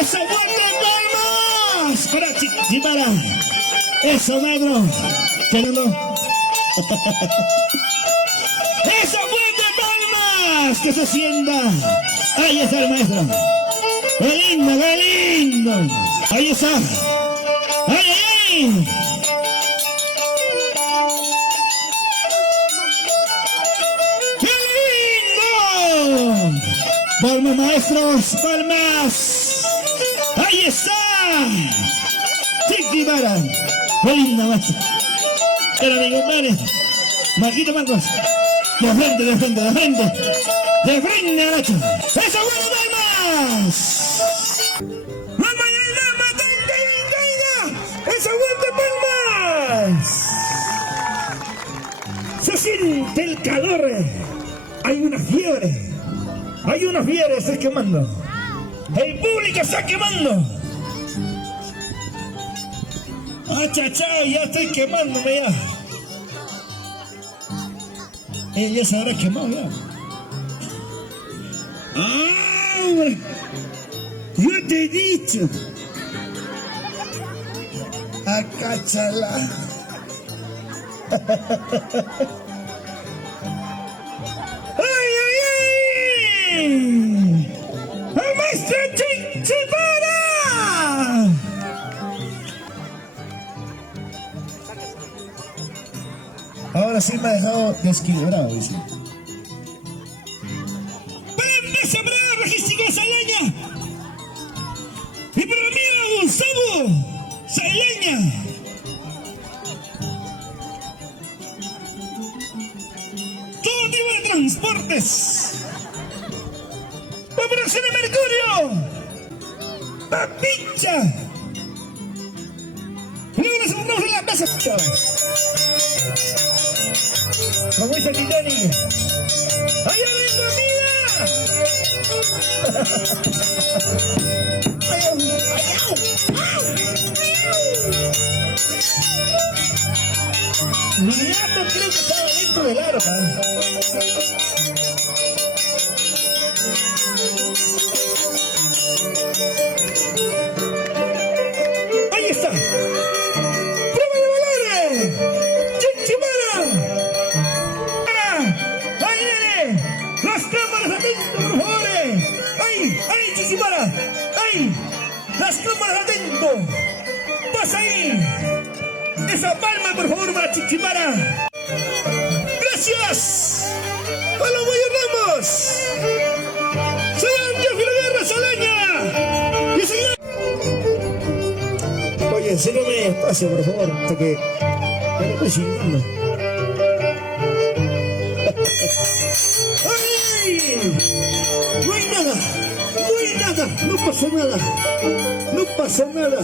¡Eso, fuerte palmas! Para Chiquimara. Eso, negro. Que no. ¡Eso, fuerte palmas! Que se sienta. Ahí está el maestro. ¡Qué lindo, qué lindo! Ahí está. ¡Ay, ay, ay! Palmas, maestros, palmas. Ahí está. Chiquimara. Qué linda, macho. Pero mi compadre, Marquito Marcos. De frente, de frente, de frente. De frente, macho. ¡Eso, bueno, palmas! ¡Vamos allá, matante y caiga! ¡Eso, bueno, palmas! Se siente el calor. Hay una fiebre. Hay unos fieres, está quemando. El público está quemando. Ah, chachao, ya estoy quemándome ya. Él ya se habrá quemado ya. ¡Ah, hombre! Yo te he dicho. Acáchala. ¡El maestro Chiquimara! Ahora sí me ha dejado desequilibrado, dice. ¡Para sembrar regístico Saleña! ¡Y para mí, Gustavo Saleña! Todo tipo de transportes. ¡Operación de Mercurio! ¡Papicha! ¡Luego nos unimos en la casa! Como dice Titani. ¡Allá vengo, mi gato creo que estaba dentro del arpa. Ahí está. ¡Prueba de valores! ¡Chiquimara! ¡Ahí viene! ¡Las cámaras atentos, por favor! ¡Ahí! ¡Ahí, Chiquimara! ¡Ahí! ¡Las cámaras atentos! ¡Pasa ahí! ¡Esa palma, por favor, para Chiquimara! ¡Gracias! ¡A los Ramos! ¡Señor Jeffrey Guerra Salaña! ¡Y señor! Oye, enséñame espacio, por favor, hasta que me lo estoy chingando. ¡Ay! No hay nada, no hay nada, no pasa nada, no pasa nada.